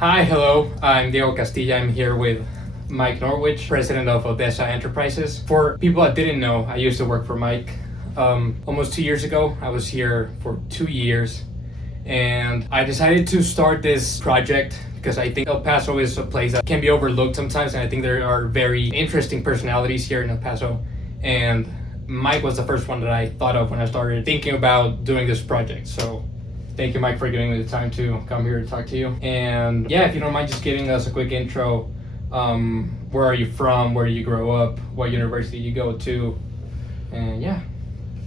Hi, hello. I'm Diego Castilla. I'm here with Mike Norwich, president of Odessa Enterprises. For people that didn't know, I used to work for Mike almost 2 years ago. I was here for 2 years, and I decided to start this project because I think El Paso is a place that can be overlooked sometimes, and I think there are very interesting personalities here in El Paso. And Mike was the first one that I thought of when I started thinking about doing this project. So thank you, Mike, for giving me the time to come here to talk to you. And yeah, if you don't mind just giving us a quick intro, where are you from? Where do you grow up? What university you go to? And yeah.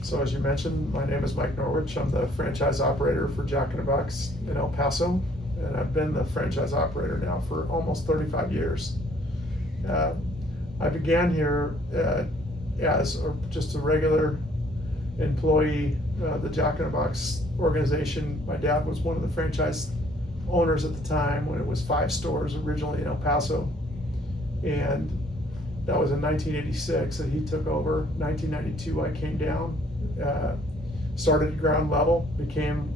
So as you mentioned, my name is Mike Norwich. I'm the franchise operator for Jack in the Box in El Paso, and I've been the franchise operator now for almost 35 years. I began here as just a regular employee. The Jack in the Box organization, my dad was one of the franchise owners at the time when it was 5 stores originally in El Paso, and that was in 1986 that he took over. 1992 I came down, started at ground level, became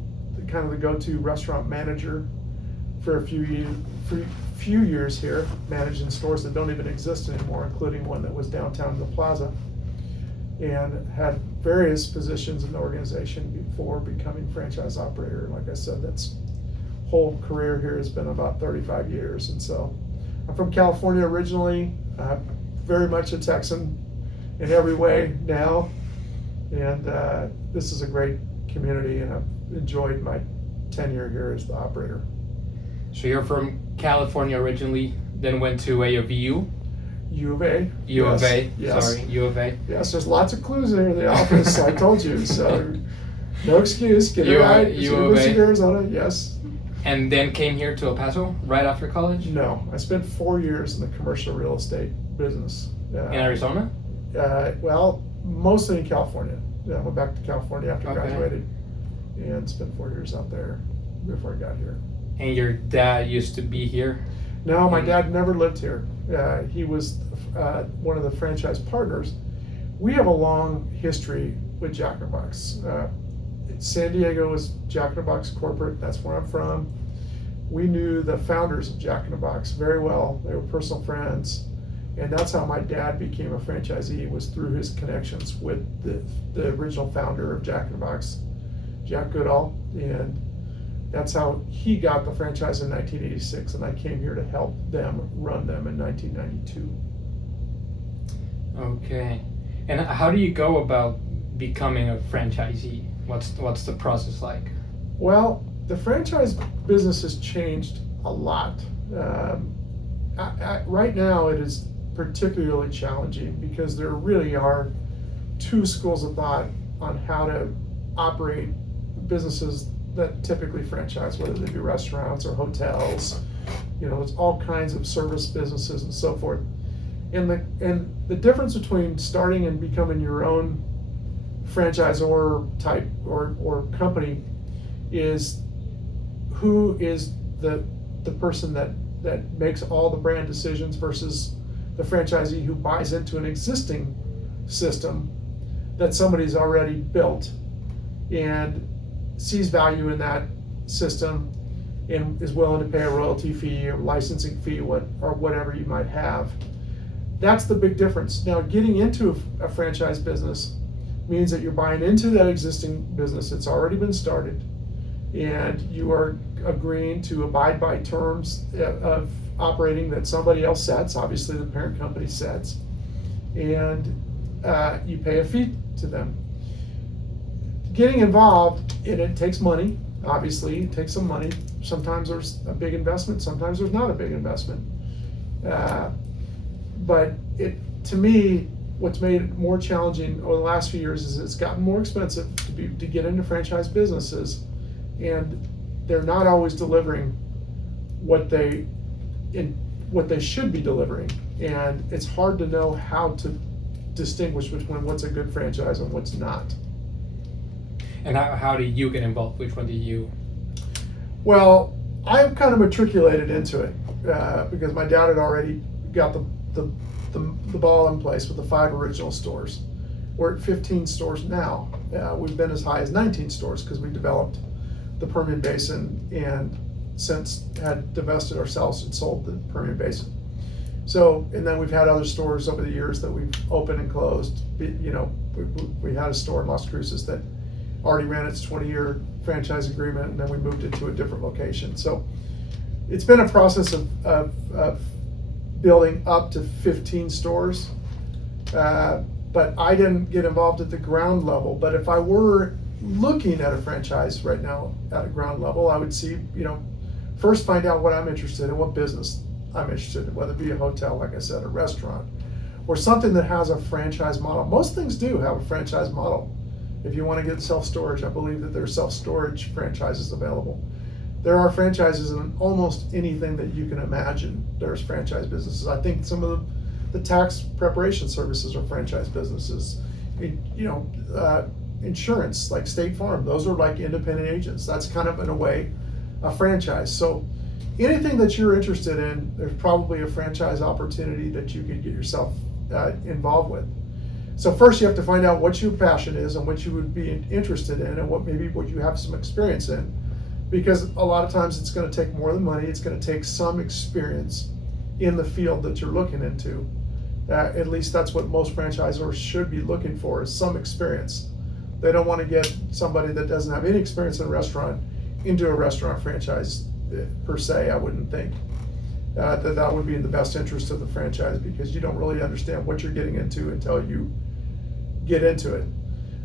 kind of the go-to restaurant manager for a few years here, managing stores that don't even exist anymore, including one that was downtown in the plaza, and had various positions in the organization before becoming franchise operator. Like I said, that's whole career here has been about 35 years. And so I'm from California originally, very much a Texan in every way now, and this is a great community, and I've enjoyed my tenure here as the operator. So you're from California originally, then went to U of A. U of A. Yes. Sorry, U of A. Yes, there's lots of clues there in the office. I told you, so no excuse. Get it right. It's University of Arizona. Yes. And then came here to El Paso right after college? No, I spent 4 years in the commercial real estate business. In Arizona? Well, mostly in California. I went back to California after graduated and spent 4 years out there before I got here. And your dad used to be here? No, my dad never lived here. He was one of the franchise partners. We have a long history with Jack in the Box. San Diego was Jack in the Box corporate. That's where I'm from. We knew the founders of Jack in the Box very well. They were personal friends, and that's how my dad became a franchisee, was through his connections with the original founder of Jack in the Box, Jack Goodall, and that's how he got the franchise in 1986, and I came here to help them run them in 1992. Okay. And how do you go about becoming a franchisee? What's the process like? Well, the franchise business has changed a lot. Right now it is particularly challenging because there really are 2 schools of thought on how to operate businesses that typically franchise, whether they be restaurants or hotels. It's all kinds of service businesses and so forth. And the difference between starting and becoming your own franchisor type or company is who is the person that makes all the brand decisions versus the franchisee who buys into an existing system that somebody's already built and sees value in that system and is willing to pay a royalty fee or licensing fee or whatever you might have. That's the big difference. Now, getting into a franchise business means that you're buying into that existing business. It's already been started, and you are agreeing to abide by terms of operating that somebody else sets, obviously the parent company sets, and you pay a fee to them. Getting involved, it takes money, obviously. It takes some money. Sometimes there's a big investment, sometimes there's not a big investment. But to me, what's made it more challenging over the last few years is it's gotten more expensive to get into franchise businesses, and they're not always delivering what they should be delivering. And it's hard to know how to distinguish between what's a good franchise and what's not. And how do you get involved? Which one do you? Well, I've kind of matriculated into it because my dad had already got the ball in place with the 5 original stores. We're at 15 stores now. We've been as high as 19 stores because we developed the Permian Basin and since had divested ourselves and sold the Permian Basin. So, and then we've had other stores over the years that we've opened and closed. We had a store in Las Cruces that already ran its 20-year franchise agreement, and then we moved it to a different location. So it's been a process of building up to 15 stores, but I didn't get involved at the ground level. But if I were looking at a franchise right now at a ground level, I would see, first find out what I'm interested in, what business I'm interested in, whether it be a hotel, like I said, a restaurant, or something that has a franchise model. Most things do have a franchise model. If you want to get self-storage, I believe that there's self-storage franchises available. There are franchises in almost anything that you can imagine. There's franchise businesses. I think some of the tax preparation services are franchise businesses. Insurance, like State Farm, those are like independent agents. That's kind of, in a way, a franchise. So anything that you're interested in, there's probably a franchise opportunity that you could get yourself involved with. So first you have to find out what your passion is and what you would be interested in, and what you have some experience in. Because a lot of times it's going to take more than money. It's going to take some experience in the field that you're looking into. At least that's what most franchisors should be looking for, is some experience. They don't want to get somebody that doesn't have any experience in a restaurant into a restaurant franchise per se. I wouldn't think that would be in the best interest of the franchise, because you don't really understand what you're getting into until you get into it.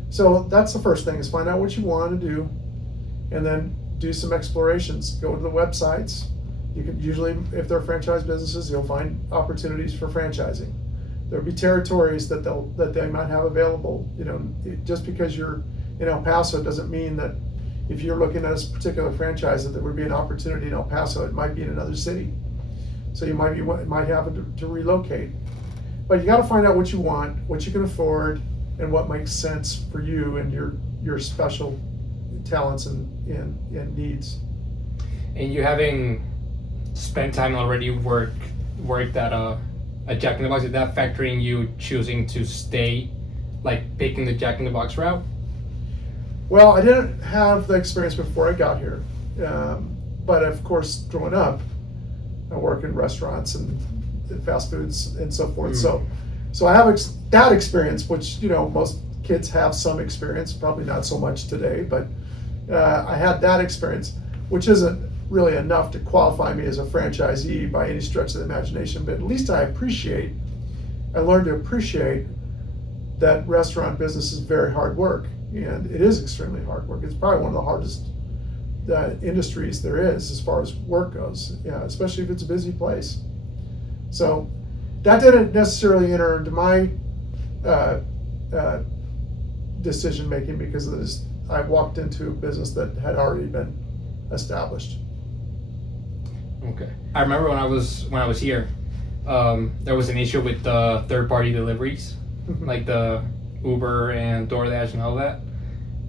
So that's the first thing, is find out what you want to do, and then do some explorations. Go to the websites. You can usually, if they're franchise businesses, you'll find opportunities for franchising. There'll be territories that they might have available. Just because you're in El Paso doesn't mean that if you're looking at a particular franchise that there would be an opportunity in El Paso. It might be in another city, so you might have to relocate. But you got to find out what you want, what you can afford, and what makes sense for you and your special talents and needs. And you, having spent time already worked at Jack in the Box, is that factoring you choosing to stay, like picking the Jack in the Box route? Well, I didn't have the experience before I got here, but of course, growing up, I work in restaurants and fast foods and so forth. So I have that experience, which most kids have some experience, probably not so much today, but I had that experience, which isn't really enough to qualify me as a franchisee by any stretch of the imagination. But at least I learned to appreciate that restaurant business is very hard work, and it is extremely hard work. It's probably one of the hardest industries there is as far as work goes, especially if it's a busy place. So that didn't necessarily enter into my decision making, because of this. I walked into a business that had already been established. Okay. I remember when I was here, there was an issue with the third-party deliveries, like the Uber and DoorDash and all that.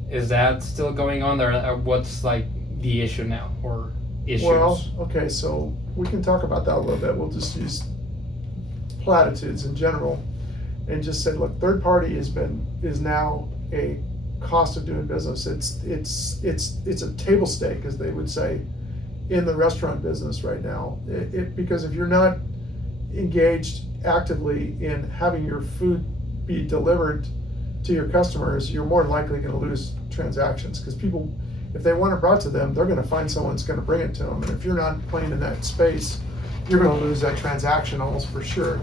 Is that still going on, or what's like the issue now, or issues? Well, okay, so we can talk about that a little bit. We'll just use platitudes in general, and just say, look, third party is now a cost of doing business. It's a table stake, as they would say, in the restaurant business right now. Because if you're not engaged actively in having your food be delivered to your customers, you're more likely going to lose transactions, because people, if they want it brought to them, they're going to find someone that's going to bring it to them. And if you're not playing in that space, you're going to lose that transaction almost for sure.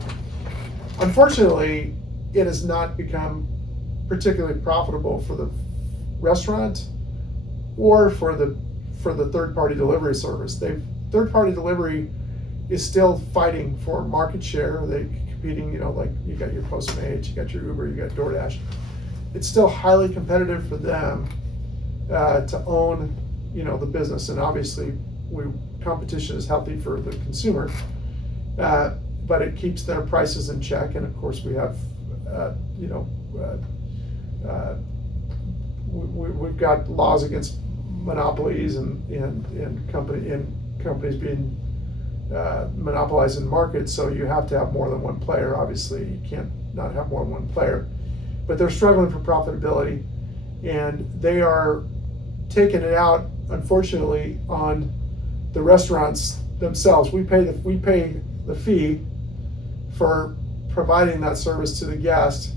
Unfortunately, it has not become particularly profitable for the restaurant or for the third-party delivery service. Third-party delivery is still fighting for market share. They're competing, like you got your Postmates, you got your Uber, you got DoorDash. It's still highly competitive for them to own, the business. And obviously, competition is healthy for the consumer, but it keeps their prices in check. And of course, we have, we've got laws against monopolies and companies being monopolizing markets. So you have to have more than one player. Obviously, you can't not have more than one player. But they're struggling for profitability, and they are taking it out, unfortunately, on the restaurants themselves, we pay the fee for providing that service to the guest.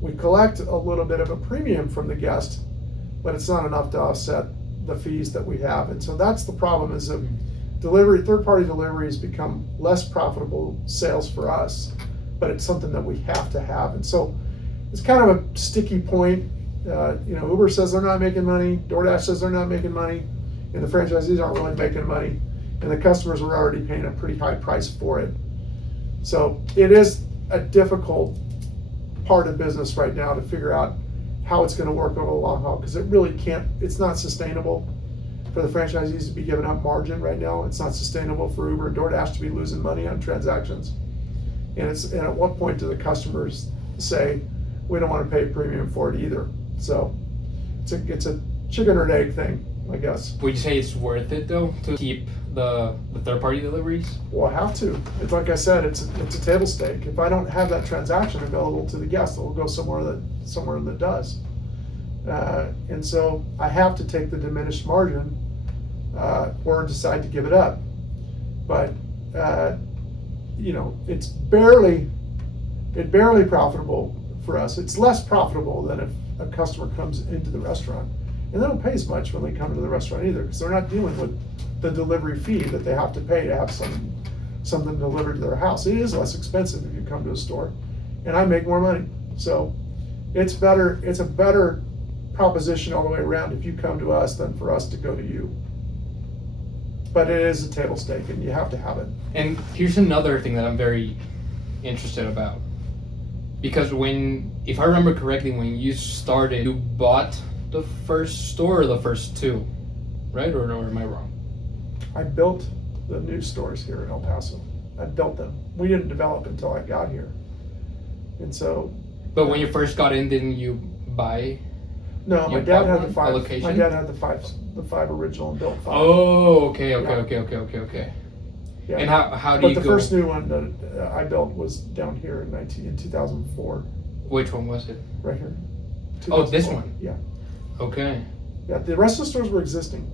We collect a little bit of a premium from the guest, but it's not enough to offset the fees that we have. And so that's the problem, is that third-party deliveries become less profitable sales for us, but it's something that we have to have. And so it's kind of a sticky point. Uber says they're not making money, DoorDash says they're not making money, and the franchisees aren't really making money, and the customers are already paying a pretty high price for it. So it is a difficult part of business right now to figure out how it's going to work over the long haul, because it's not sustainable for the franchisees to be giving up margin right now. It's not sustainable for Uber and DoorDash to be losing money on transactions. And at what point do the customers say, we don't want to pay a premium for it either? So it's a chicken or an egg thing, I guess. Would you say it's worth it though to keep the third-party deliveries? Well, I have to. It's like I said, it's a table stake. If I don't have that transaction available to the guest, it will go somewhere that does. And so I have to take the diminished margin or decide to give it up. But it's barely profitable for us. It's less profitable than if a customer comes into the restaurant, and they don't pay as much when they come to the restaurant either, because they're not dealing with the delivery fee that they have to pay to have something delivered to their house. It is less expensive if you come to a store, and I make more money. So it's a better proposition all the way around if you come to us than for us to go to you. But it is a table stake, and you have to have it. And here's another thing that I'm very interested about. Because if I remember correctly, when you started, you bought the first store or the first two, right? Or am I wrong? I built the new stores here in El Paso. I built them. We didn't develop until I got here. And so. But when you first got in, didn't you buy? No, my dad had the five. Location? My dad had the five original and built 5. Oh, okay. Yeah. And how do you go? But the first new one that I built was down here in 2004. Which one was it? Right here. Oh, this one? Yeah. Okay. Yeah, the rest of the stores were existing,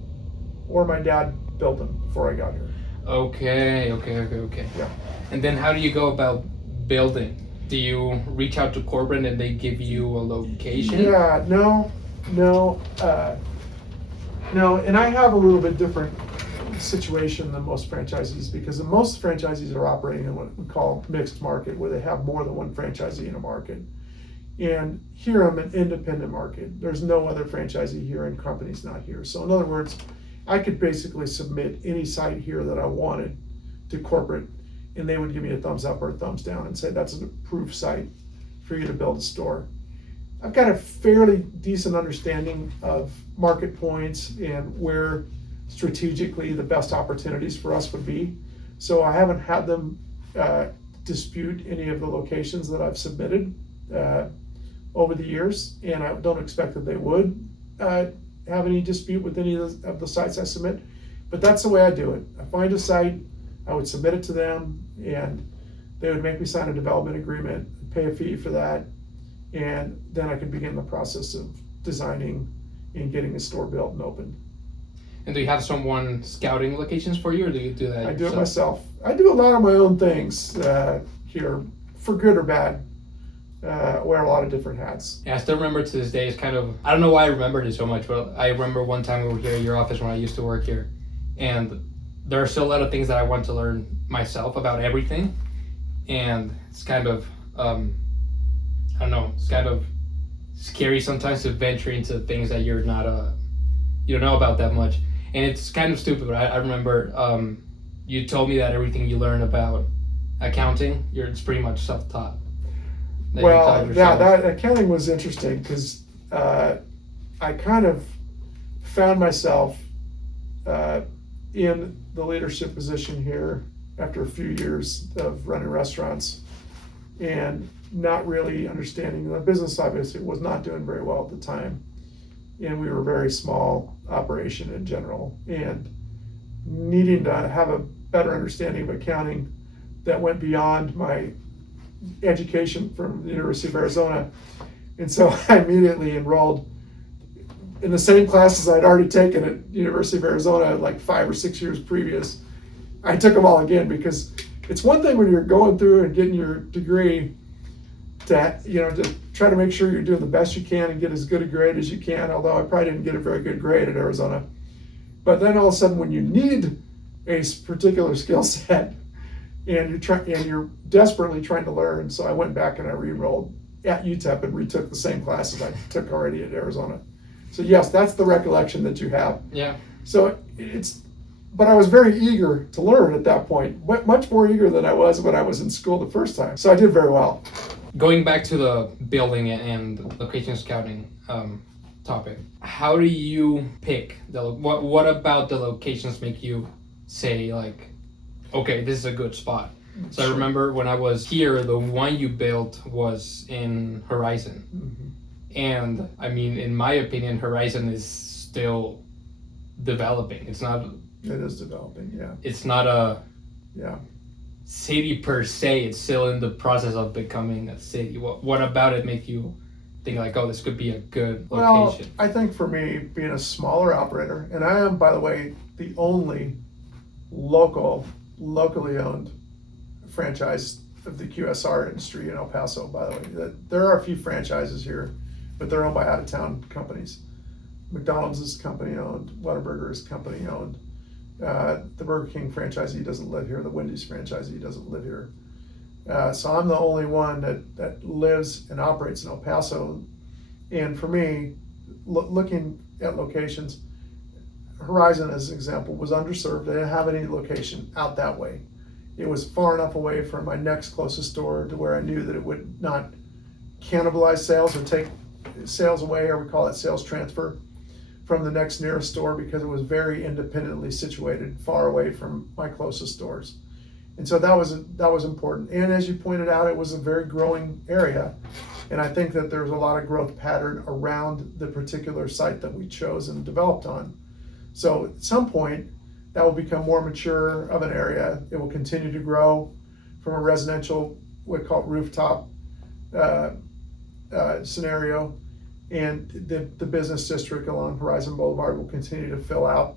or my dad built them before I got here. Okay. Yeah. And then how do you go about building? Do you reach out to corporate and they give you a location? Yeah, no. And I have a little bit different situation than most franchisees, because most franchisees are operating in what we call mixed market, where they have more than one franchisee in a market. And here I'm an independent market. There's no other franchisee here and company's not here. So in other words, I could basically submit any site here that I wanted to corporate, and they would give me a thumbs up or a thumbs down and say that's an approved site for you to build a store. I've got a fairly decent understanding of market points and where strategically the best opportunities for us would be. So I haven't had them dispute any of the locations that I've submitted over the years, and I don't expect that they would have any dispute with any of the sites I submit. But that's the way I do it. I find a site, I would submit it to them, and they would make me sign a development agreement, pay a fee for that, and then I could begin the process of designing and getting a store built and opened. And do you have someone scouting locations for you, or do you do that yourself? I do it myself. I do a lot of my own things here, for good or bad. Wear a lot of different hats. Yeah, I still remember to this day. It's kind of, I don't know why I remembered it so much, but I remember one time we were here at your office when I used to work here, and there are still a lot of things that I want to learn myself about everything, and it's kind of, I don't know, it's kind of scary sometimes to venture into things that you're not, you don't know about that much, and it's kind of stupid, but I remember you told me that everything you learn about accounting, it's pretty much self-taught. Well, yeah, that accounting was interesting because I kind of found myself in the leadership position here after a few years of running restaurants and not really understanding the business. Obviously was not doing very well at the time, and we were a very small operation in general, and needing to have a better understanding of accounting that went beyond my education from the University of Arizona. And so I immediately enrolled in the same classes I'd already taken at University of Arizona like 5 or 6 years previous. I took them all again because it's one thing when you're going through and getting your degree to try to make sure you're doing the best you can and get as good a grade as you can, although I probably didn't get a very good grade at Arizona. But then all of a sudden when you need a particular skill set and you're desperately trying to learn, so I went back and I re-enrolled at UTEP and retook the same classes I took already at Arizona. So yes, that's the recollection that you have. Yeah. So but I was very eager to learn at that point, much more eager than I was when I was in school the first time. So I did very well. Going back to the building and location scouting topic, how do you pick what about the locations make you say like, okay, this is a good spot? So sure. I remember when I was here, the one you built was in Horizon. Mm-hmm. And I mean, in my opinion, Horizon is still developing. It is developing, yeah. It's not a city per se. It's still in the process of becoming a city. What about it make you think like, oh, this could be a good location? Well, I think for me, being a smaller operator, and I am, by the way, the only locally owned franchise of the QSR industry in El Paso, by the way. There are a few franchises here, but they're owned by out-of-town companies. McDonald's is company owned, Whataburger is company owned. The Burger King franchisee doesn't live here, the Wendy's franchisee doesn't live here. So I'm the only one that lives and operates in El Paso. And for me, looking at locations, Horizon, as an example, was underserved. They didn't have any location out that way. It was far enough away from my next closest store to where I knew that it would not cannibalize sales or take sales away, or we call it sales transfer, from the next nearest store, because it was very independently situated, far away from my closest stores. And so that was important. And as you pointed out, it was a very growing area. And I think that there's a lot of growth pattern around the particular site that we chose and developed on. So at some point, that will become more mature of an area. It will continue to grow from a residential, we call it rooftop scenario. And the business district along Horizon Boulevard will continue to fill out.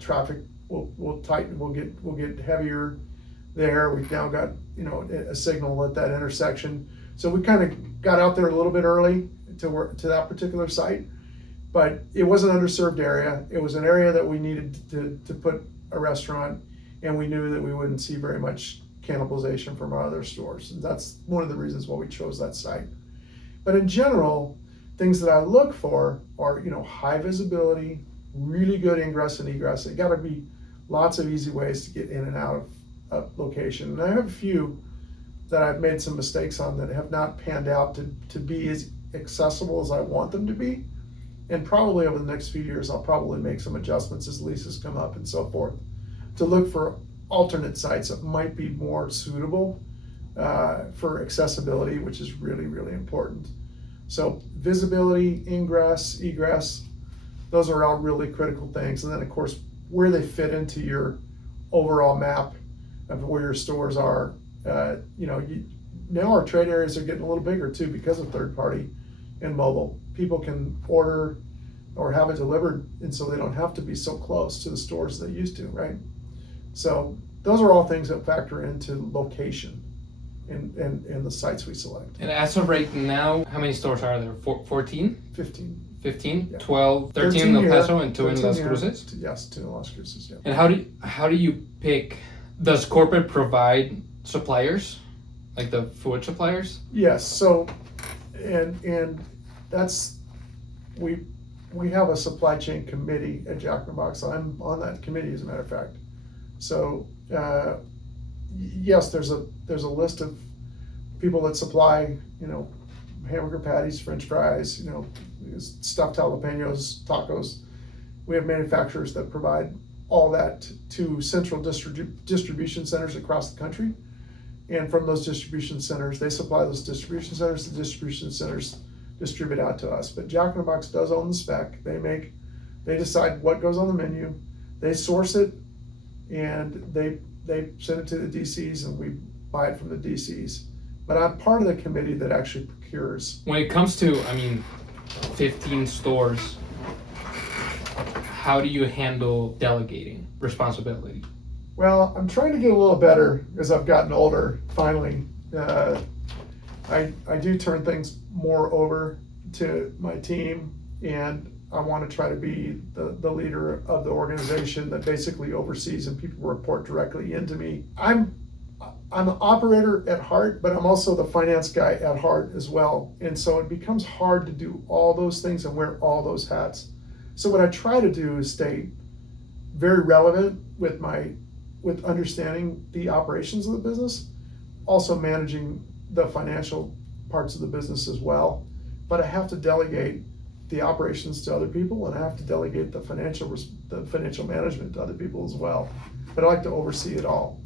Traffic will tighten. We'll get heavier there. We've now got a signal at that intersection. So we kind of got out there a little bit early to that particular site, but it was an underserved area. It was an area that we needed to put a restaurant, and we knew that we wouldn't see very much cannibalization from our other stores. And that's one of the reasons why we chose that site. But in general, things that I look for are, high visibility, really good ingress and egress. It got to be lots of easy ways to get in and out of a location. And I have a few that I've made some mistakes on that have not panned out to be as accessible as I want them to be. And probably over the next few years, I'll probably make some adjustments as leases come up and so forth, to look for alternate sites that might be more suitable for accessibility, which is really, really important. So visibility, ingress, egress, those are all really critical things. And then of course, where they fit into your overall map of where your stores are. Now our trade areas are getting a little bigger too because of third party and mobile. People can order or have it delivered, and so they don't have to be so close to the stores they used to, right? So those are all things that factor into location and the sites we select. And as of right now, how many stores are there? 14? 15. 15? Yeah. 12, 13 in El Paso and 2 in Las Cruces? Yes, 2 in Las Cruces, yeah. And how do you pick, does corporate provide suppliers, like the food suppliers? Yes, so, and that's, we have a supply chain committee at Jack in the Box. I'm on that committee, as a matter of fact. So, yes, there's a list of people that supply, hamburger patties, French fries, stuffed jalapenos, tacos. We have manufacturers that provide all that to central distribution centers across the country. And from those distribution centers, they supply those distribution centers. The distribution centers distribute out to us. But Jack in the Box does own the spec. They decide what goes on the menu. They source it, and they send it to the DCs, and we buy it from the DCs. But I'm part of the committee that actually procures. When it comes to, 15 stores, how do you handle delegating responsibility? Well, I'm trying to get a little better as I've gotten older, finally. I do turn things more over to my team, and I want to try to be the leader of the organization that basically oversees, and people report directly into me. I'm an operator at heart, but I'm also the finance guy at heart as well. And so it becomes hard to do all those things and wear all those hats. So what I try to do is stay very relevant with understanding the operations of the business, also managing the financial parts of the business as well. But I have to delegate the operations to other people, and I have to delegate the financial management to other people as well. But I like to oversee it all.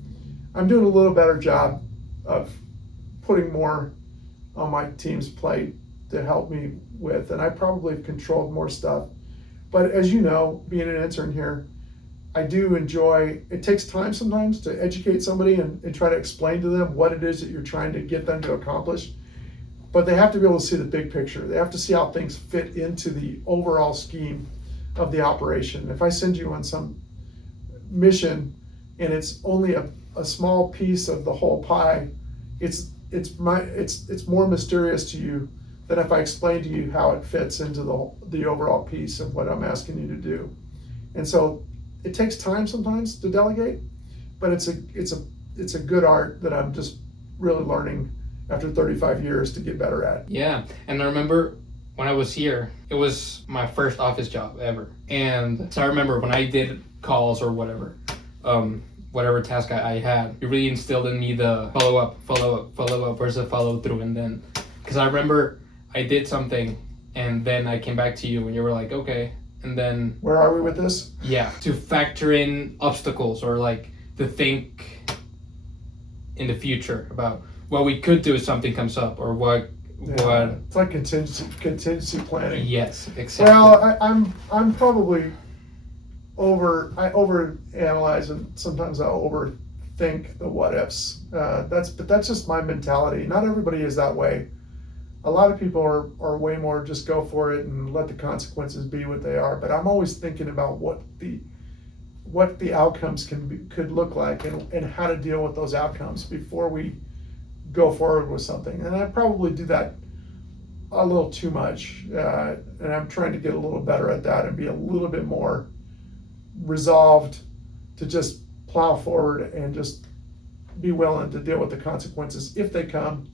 I'm doing a little better job of putting more on my team's plate to help me with, and I probably have controlled more stuff. But as you know, being an intern here, I do enjoy, it takes time sometimes to educate somebody and try to explain to them what it is that you're trying to get them to accomplish. But they have to be able to see the big picture. They have to see how things fit into the overall scheme of the operation. If I send you on some mission and it's only a small piece of the whole pie, it's more mysterious to you than if I explain to you how it fits into the overall piece of what I'm asking you to do. And so it takes time sometimes to delegate, but it's a good art that I'm just really learning after 35 years to get better at. Yeah, and I remember when I was here, it was my first office job ever. And so I remember when I did calls or whatever task I had, it really instilled in me the follow up versus follow through. And then, because I remember I did something and then I came back to you and you were like, okay. And then, where are we with this? Yeah, to factor in obstacles or like to think in the future about what we could do if something comes up or what. It's like contingency planning. Yes, exactly. Well, I'm probably overanalyze, and sometimes I'll overthink the what ifs. But that's just my mentality. Not everybody is that way. A lot of people are way more just go for it and let the consequences be what they are. But I'm always thinking about what the outcomes could look like and how to deal with those outcomes before we go forward with something. And I probably do that a little too much. And I'm trying to get a little better at that and be a little bit more resolved to just plow forward and just be willing to deal with the consequences if they come.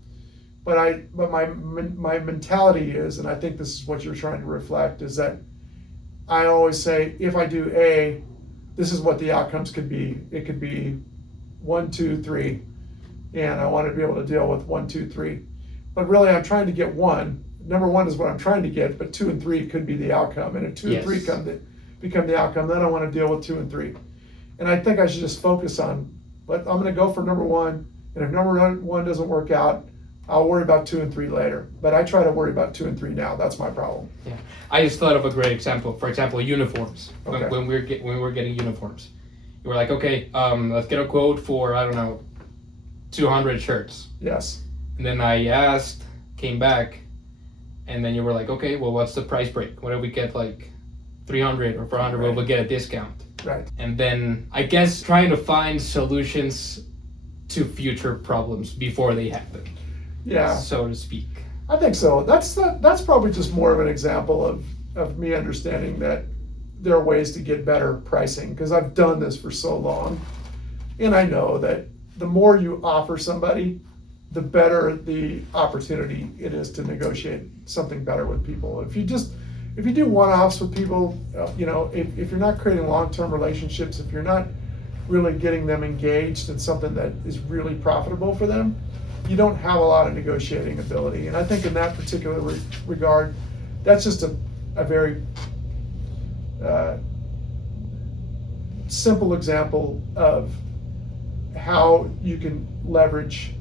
But my mentality is, and I think this is what you're trying to reflect, is that I always say, if I do A, this is what the outcomes could be. It could be 1, 2, 3, and I want to be able to deal with 1, 2, 3. But really, I'm trying to get 1. Number 1 is what I'm trying to get, but 2 and 3 could be the outcome. And if 2 and 3 become the outcome, then I want to deal with 2 and 3. And I think I should just focus on, but I'm going to go for number 1, and if number 1 doesn't work out, I'll worry about 2 and 3 later. But I try to worry about 2 and 3 now. That's my problem. Yeah, I just thought of a great example. For example, uniforms. Okay. When we were getting uniforms, you were like, okay, let's get a quote for 200 shirts. Yes. And then I asked, came back, and then you were like, okay, well, what's the price break? What if we get like 300 or 400? Right. We'll get a discount. Right. And then I guess trying to find solutions to future problems before they happen. Yeah. So to speak. I think so. That's probably just more of an example of me understanding that there are ways to get better pricing, because I've done this for so long. And I know that the more you offer somebody, the better the opportunity it is to negotiate something better with people. If you do one-offs with people, if you're not creating long-term relationships, if you're not really getting them engaged in something that is really profitable for them, you don't have a lot of negotiating ability. And I think in that particular regard, that's just a very simple example of how you can leverage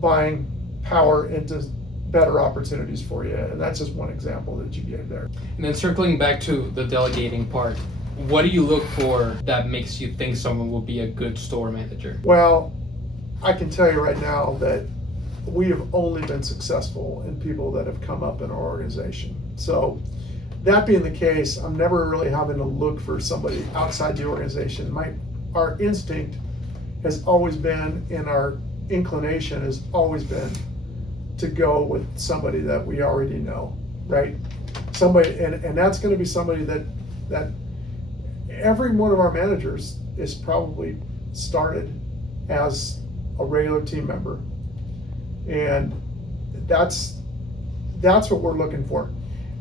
buying power into better opportunities for you. And that's just one example that you gave there. And then circling back to the delegating part, what do you look for that makes you think someone will be a good store manager? Well, I can tell you right now that we have only been successful in people that have come up in our organization. So that being the case, I'm never really having to look for somebody outside the organization. Our instinct has always been, and our inclination has always been, to go with somebody that we already know, right? Somebody, and that's going to be somebody that every one of our managers is probably started as a regular team member, and that's what we're looking for.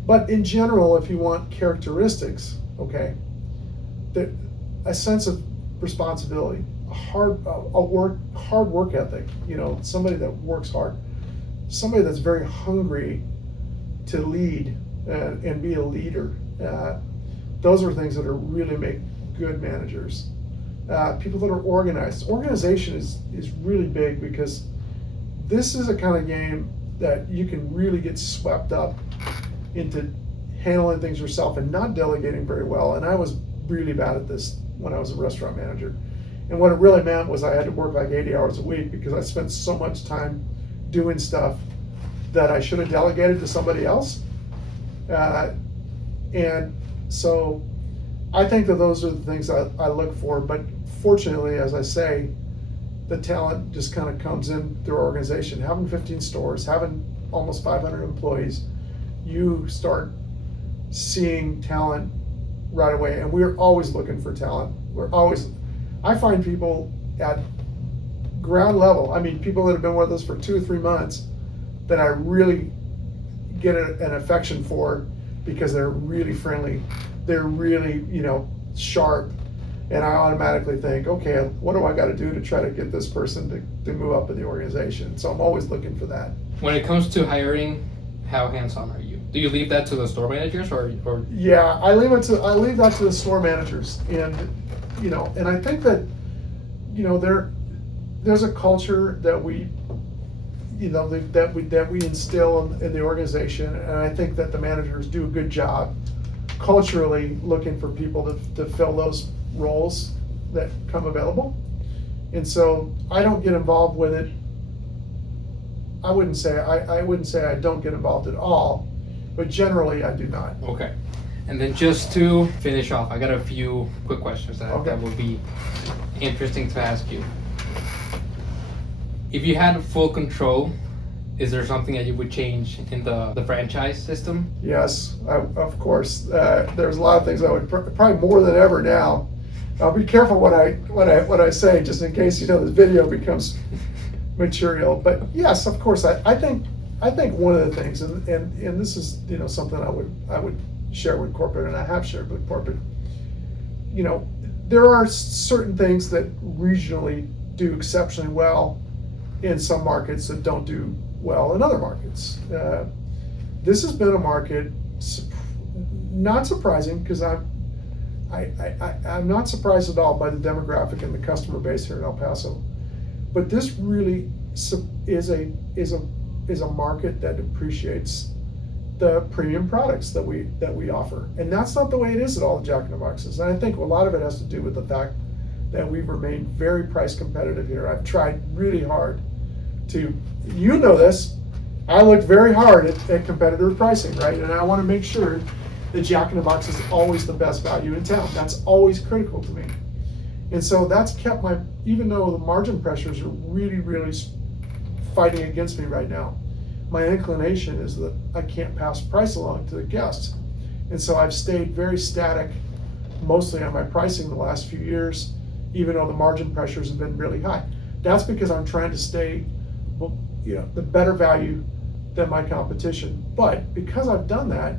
But in general, if you want characteristics, okay, a sense of responsibility, hard work ethic, somebody that works hard, somebody that's very hungry to lead and be a leader. Those are things that really make good managers. People that are organized. Organization is really big, because this is a kind of game that you can really get swept up into handling things yourself and not delegating very well. And I was really bad at this when I was a restaurant manager. And what it really meant was I had to work like 80 hours a week, because I spent so much time doing stuff that I should have delegated to somebody else. And so I think that those are the things I look for. But fortunately, as I say, the talent just kind of comes in through our organization. Having 15 stores, having almost 500 employees, you start seeing talent right away. And we're always looking for talent. I find people at ground level, people that have been with us for 2 or 3 months, that I really get an affection for, because they're really friendly, they're really, sharp, and I automatically think, okay, what do I got to do to try to get this person to move up in the organization? So I'm always looking for that. When it comes to hiring, how hands-on are you? Do you leave that to the store managers, or? Yeah, I leave that to the store managers, and and I think that there's a culture that we that we instill in the organization, and I think that the managers do a good job culturally looking for people to fill those roles that come available. And so I don't get involved with it. I wouldn't say I don't get involved at all, but generally I do not. Okay. And then just to finish off, I got a few quick questions that will be interesting to ask you. If you had full control, is there something that you would change in the franchise system? Yes, of course. There's a lot of things I would probably more than ever now. I'll be careful what I say, just in case this video becomes material. But yes, of course, I think one of the things, and this is something I would share with corporate, and I have shared with corporate. There are certain things that regionally do exceptionally well in some markets that don't do well in other markets. This has been a market, not surprising, because I'm not surprised at all by the demographic and the customer base here in El Paso. But this really is a market that appreciates the premium products that we offer, and that's not the way it is at all the Jack in the Boxes. And I think a lot of it has to do with the fact that we've remained very price competitive here. I've tried really hard to, this, I looked very hard at competitive pricing, right? And I want to make sure that Jack in the Box is always the best value in town. That's always critical to me. And so that's kept even though the margin pressures are really, really fighting against me right now, my inclination is that I can't pass price along to the guests. And so I've stayed very static, mostly on my pricing the last few years, even though the margin pressures have been really high. That's because I'm trying to stay, the better value than my competition. But because I've done that,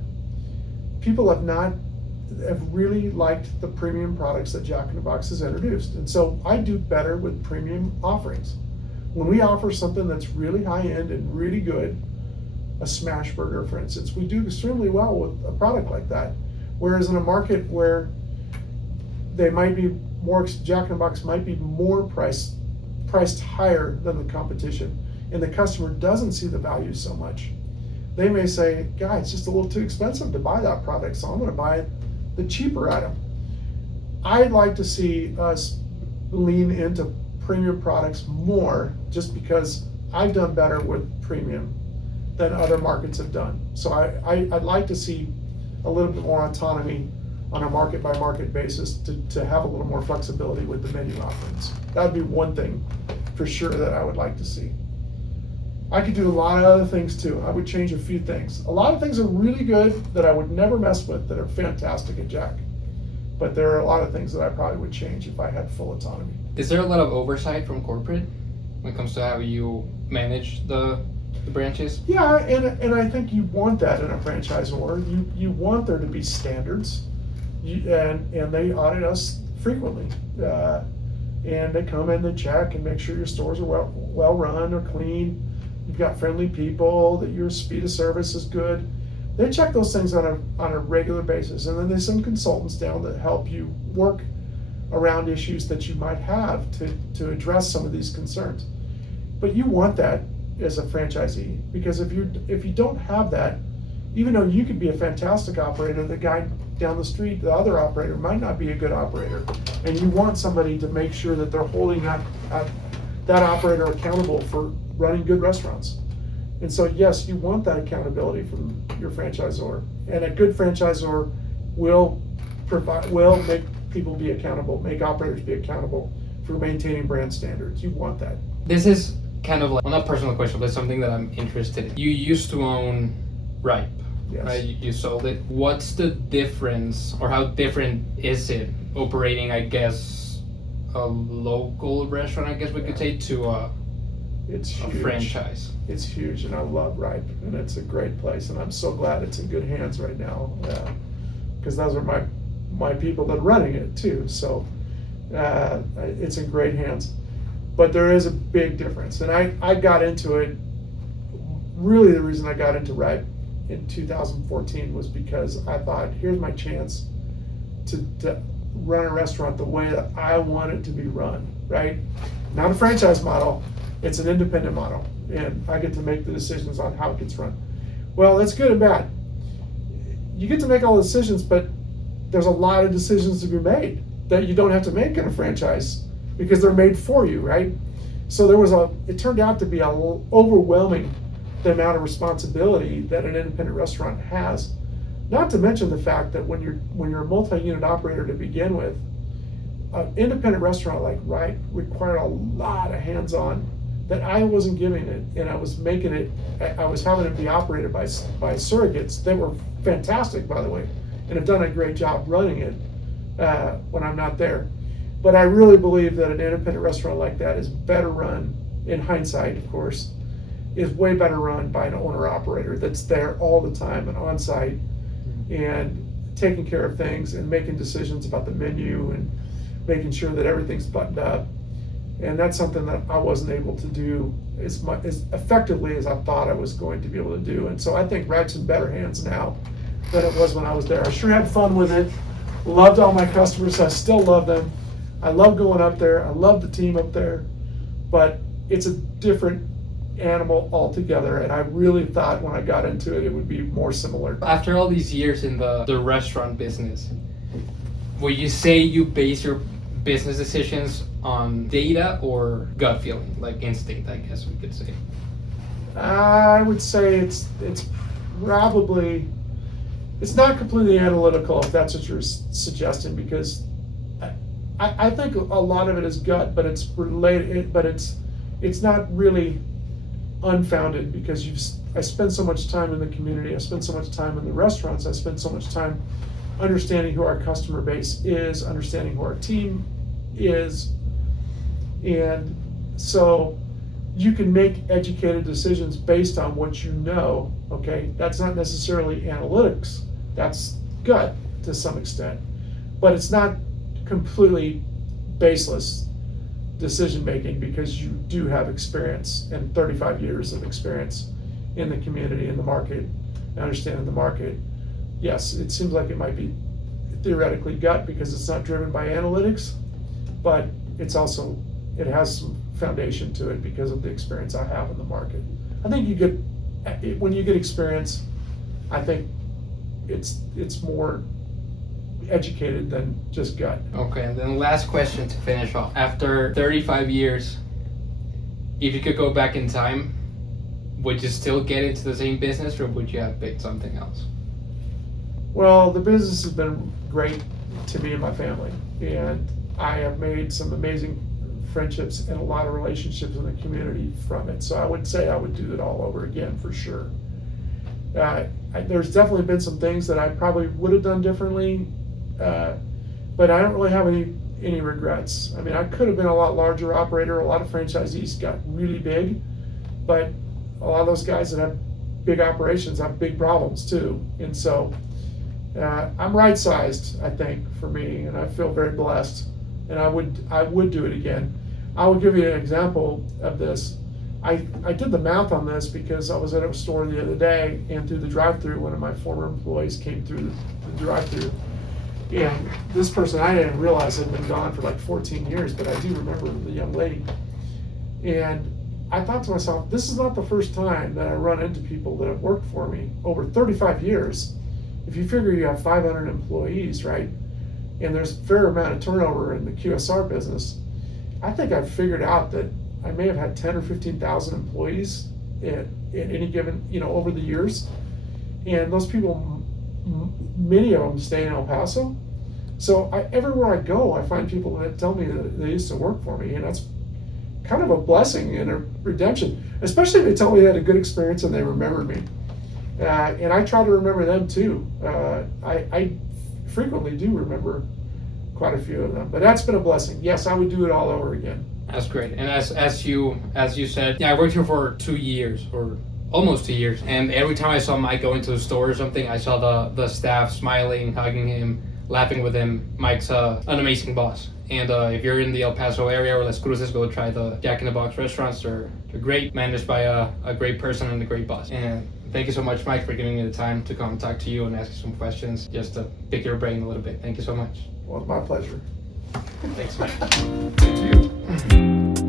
people have really liked the premium products that Jack in the Box has introduced. And so I do better with premium offerings. When we offer something that's really high end and really good, a smash burger, for instance, we do extremely well with a product like that. Whereas in a market where they might be more, Jack in the Box might be more priced higher than the competition, and the customer doesn't see the value so much, they may say, "Guy, it's just a little too expensive to buy that product, so I'm going to buy the cheaper item." I'd like to see us lean into premium products more, just because I've done better with premium than other markets have done. So I'd like to see a little bit more autonomy on a market by market basis to have a little more flexibility with the menu offerings. That would be one thing for sure that I would like to see. I could do a lot of other things too. I would change a few things. A lot of things are really good that I would never mess with that are fantastic at Jack. But there are a lot of things that I probably would change if I had full autonomy. Is there a lot of oversight from corporate when it comes to how you manage the branches? Yeah, and I think you want that in a franchisor. You want there to be standards, and they audit us frequently. And they come in, they check and make sure your stores are well run or clean. You've got friendly people, that your speed of service is good. They check those things on a regular basis, and then they send consultants down that help you work around issues that you might have to address some of these concerns. But you want that as a franchisee, because if you don't have that, even though you could be a fantastic operator, the guy down the street, the other operator, might not be a good operator, and you want somebody to make sure that they're holding that operator accountable for running good restaurants. And so yes, you want that accountability from your franchisor, and a good franchisor will make people be accountable, make operators be accountable for maintaining brand standards. You want that. This is kind of like, well, not a personal question, but something that I'm interested in. You used to own Ripe, Yes. right? You sold it. What's the difference, or how different is it operating, I guess, a local restaurant, I guess we could say, to It's a huge. franchise? It's huge, and I love Ripe, and it's a great place, and I'm so glad it's in good hands right now, because those are my people that are running it too. So it's in great hands. But there is a big difference, and I got into it. Really, the reason I got into Ripe in 2014 was because I thought, here's my chance to run a restaurant the way that I want it to be run, right? Not a franchise model, it's an independent model, and I get to make the decisions on how it gets run. Well, that's good and bad. You get to make all the decisions, but there's a lot of decisions to be made that you don't have to make in a franchise because they're made for you, right? So it turned out to be overwhelming the amount of responsibility that an independent restaurant has. Not to mention the fact that when you're a multi-unit operator to begin with, an independent restaurant like Ripe required a lot of hands-on that I wasn't giving it, and I was having it be operated by surrogates that were fantastic, by the way, and have done a great job running it when I'm not there. But I really believe that an independent restaurant like that is better run, in hindsight, of course, is way better run by an owner-operator that's there all the time and on site and taking care of things and making decisions about the menu and making sure that everything's buttoned up. And that's something that I wasn't able to do as effectively as I thought I was going to be able to do. And so I think Ripe's in better hands now than it was when I was there. I sure had fun with it. Loved all my customers. I still love them. I love going up there. I love the team up there. But it's a different animal altogether, and I really thought when I got into it, it would be more similar. After all these years in the restaurant business, would you say you base your business decisions on data or gut feeling, like instinct, I guess we could say? I would say it's probably, it's not completely analytical, if that's what you're suggesting, because I think a lot of it is gut, but it's related, but it's not really unfounded, because I spend so much time in the community, I spend so much time in the restaurants, I spend so much time understanding who our customer base is, understanding who our team is, and so you can make educated decisions based on what you know, okay? That's not necessarily analytics, that's gut to some extent, but it's not completely baseless decision making, because you do have experience and 35 years of experience in the community, in the market, understanding the market. Yes, it seems like it might be theoretically gut because it's not driven by analytics, but it has some foundation to it because of the experience I have in the market. I think when you get experience, I think it's more educated than just gut. Okay, and then last question to finish off. After 35 years, if you could go back in time, would you still get into the same business, or would you have picked something else? Well, the business has been great to me and my family, and I have made some amazing friendships and a lot of relationships in the community from it. So I would say I would do it all over again for sure. There's definitely been some things that I probably would have done differently, but I don't really have any regrets. I mean, I could have been a lot larger operator. A lot of franchisees got really big, but a lot of those guys that have big operations have big problems too. And so I'm right-sized, I think, for me, and I feel very blessed. And I would do it again. I will give you an example of this. I did the math on this because I was at a store the other day, and through the drive-thru, one of my former employees came through the drive-thru. And this person, I didn't realize had been gone for like 14 years, but I do remember the young lady. And I thought to myself, this is not the first time that I run into people that have worked for me over 35 years. If you figure you have 500 employees, right? And there's a fair amount of turnover in the QSR business, I think I've figured out that I may have had 10 or 15,000 employees in any given, over the years. And those people, many of them stay in El Paso. So everywhere I go, I find people that tell me that they used to work for me, and that's kind of a blessing and a redemption, especially if they tell me they had a good experience and they remembered me. And I try to remember them too. I frequently do remember quite a few of them, but that's been a blessing. Yes, I would do it all over again. That's great. And as you said, yeah, I worked here for 2 years or almost 2 years, and every time I saw Mike go into the store or something, I saw the staff smiling, hugging him, laughing with him. Mike's an amazing boss. And if you're in the El Paso area or Las Cruces, go try the Jack in the Box restaurants. They're great, managed by a great person and a great boss. And thank you so much, Mike, for giving me the time to come and talk to you and ask you some questions, just to pick your brain a little bit. Thank you so much. Well, it's my pleasure. Thanks, Mike. Thank you.